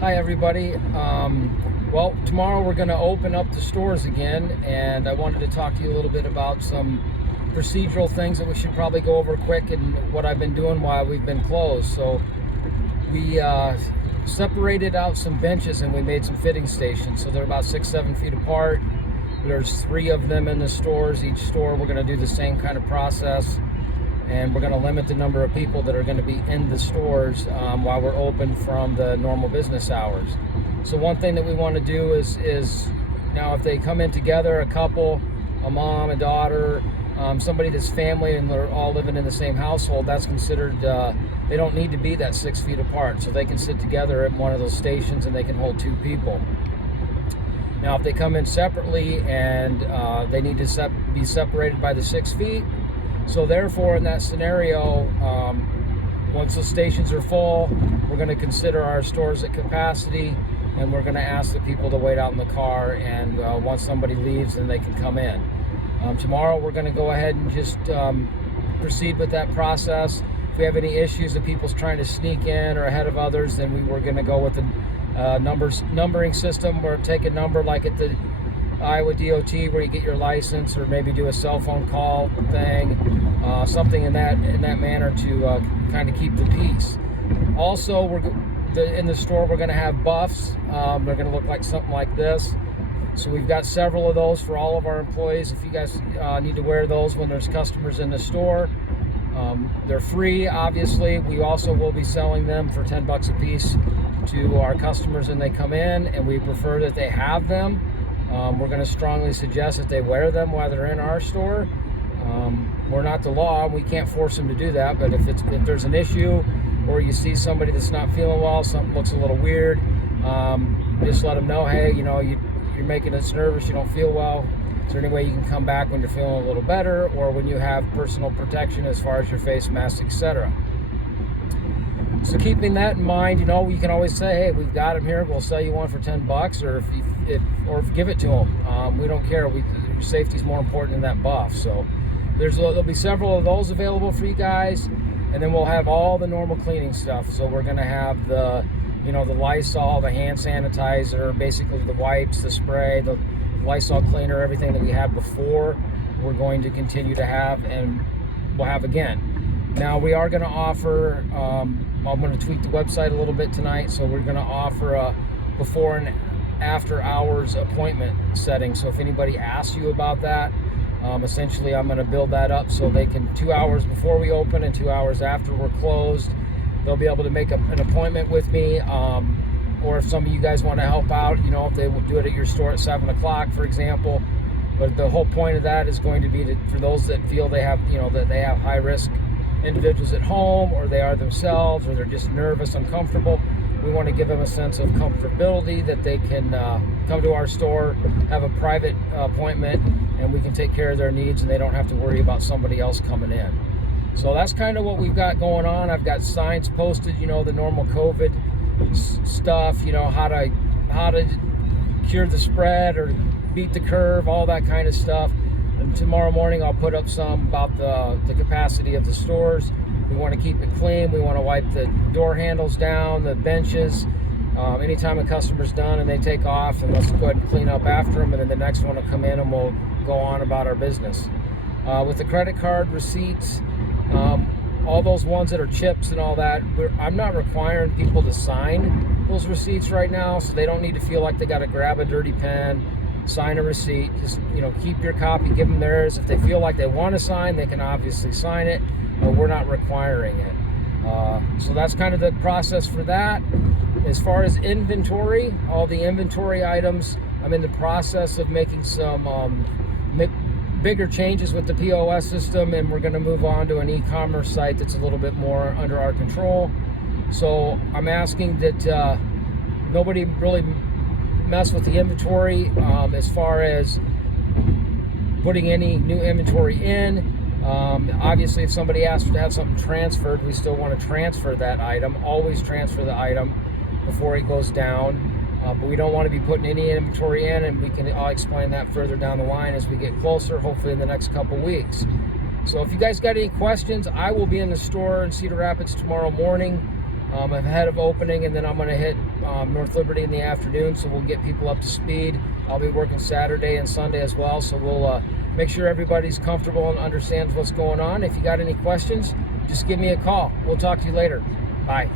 Hi everybody. Well, tomorrow we're going to open up the stores again, and I wanted to talk to you a little bit about some procedural things that we should probably go over quick and what I've been doing while we've been closed. So we separated out some benches and we made some fitting stations. So they're about 6-7 feet apart. There's 3 of them in the stores. Each store we're going to do the same kind of process, and we're going to limit the number of people that are going to be in the stores while we're open from the normal business hours. So one thing that we want to do is now if they come in together, a couple, a mom, a daughter, somebody that's family and they're all living in the same household, that's considered, they don't need to be that 6 feet apart. So they can sit together at one of those stations and they can hold 2 people. Now if they come in separately and they need to be separated by the 6 feet, so therefore, in that scenario, once the stations are full, we're going to consider our stores at capacity, and we're going to ask the people to wait out in the car, and once somebody leaves, then they can come in. Tomorrow, we're going to go ahead and just proceed with that process. If we have any issues that people's trying to sneak in or ahead of others, then we're going to go with the numbering system. We're take a number like at the Iowa DOT where you get your license, or maybe do a cell phone call thing, something in that manner to kind of keep the peace. Also, in the store we're going to have buffs. They're going to look like something like this. So we've got several of those for all of our employees. If you guys need to wear those when there's customers in the store, they're free. Obviously, we also will be selling them for $10 a piece to our customers when they come in, and we prefer that they have them. We're going to strongly suggest that they wear them while they're in our store. We're not the law, we can't force them to do that, but if there's an issue, or you see somebody that's not feeling well, something looks a little weird, just let them know, hey, you're making us nervous, you don't feel well. Is there any way you can come back when you're feeling a little better, or when you have personal protection as far as your face mask, etc. So keeping that in mind, you can always say, hey, we've got them here, we'll sell you one for $10, or give it to them. We don't care. Your safety is more important than that buff. So there'll be several of those available for you guys, and then we'll have all the normal cleaning stuff. So we're going to have the Lysol, the hand sanitizer, basically the wipes, the spray, the Lysol cleaner, everything that we had before, we're going to continue to have, and we'll have again. Now we are going to offer, I'm going to tweak the website a little bit tonight, so we're going to offer a before and after hours appointment setting. So if anybody asks you about that, essentially I'm going to build that up so they can 2 hours before we open and 2 hours after we're closed, they'll be able to make an appointment with me. Or if some of you guys want to help out, if they will do it at your store at 7 o'clock, for example. But the whole point of that is going to be for those that feel they have, that they have high risk individuals at home, or they are themselves, or they're just nervous, uncomfortable. We want to give them a sense of comfortability that they can come to our store, have a private appointment, and we can take care of their needs, and they don't have to worry about somebody else coming in. So that's kind of what we've got going on. I've got signs posted, the normal COVID stuff, how to cure the spread or beat the curve, all that kind of stuff. And tomorrow morning I'll put up some about the capacity of the stores. We want to keep it clean. We want to wipe the door handles down, the benches. Anytime a customer's done and they take off, and let's go ahead and clean up after them, and then the next one will come in and we'll go on about our business. With the credit card receipts, all those ones that are chips and all that, I'm not requiring people to sign those receipts right now, so they don't need to feel like they got to grab a dirty pen, sign a receipt. Just keep your copy, give them theirs. If they feel like they want to sign, they can obviously sign it, but we're not requiring it. So that's kind of the process for that. As far as inventory, all the inventory items, I'm in the process of making some bigger changes with the POS system, and we're going to move on to an e-commerce site that's a little bit more under our control. So I'm asking that nobody really mess with the inventory as far as putting any new inventory in. Obviously, if somebody asks to have something transferred, we still want to transfer that item. Always transfer the item before it goes down. But we don't want to be putting any inventory in, and I'll explain that further down the line as we get closer, hopefully in the next couple weeks. So if you guys got any questions, I will be in the store in Cedar Rapids tomorrow morning. ahead of opening, and then I'm going to hit North Liberty in the afternoon, so we'll get people up to speed. I'll be working Saturday and Sunday as well, so we'll make sure everybody's comfortable and understands what's going on. If you got any questions, just give me a call. We'll talk to you later. Bye.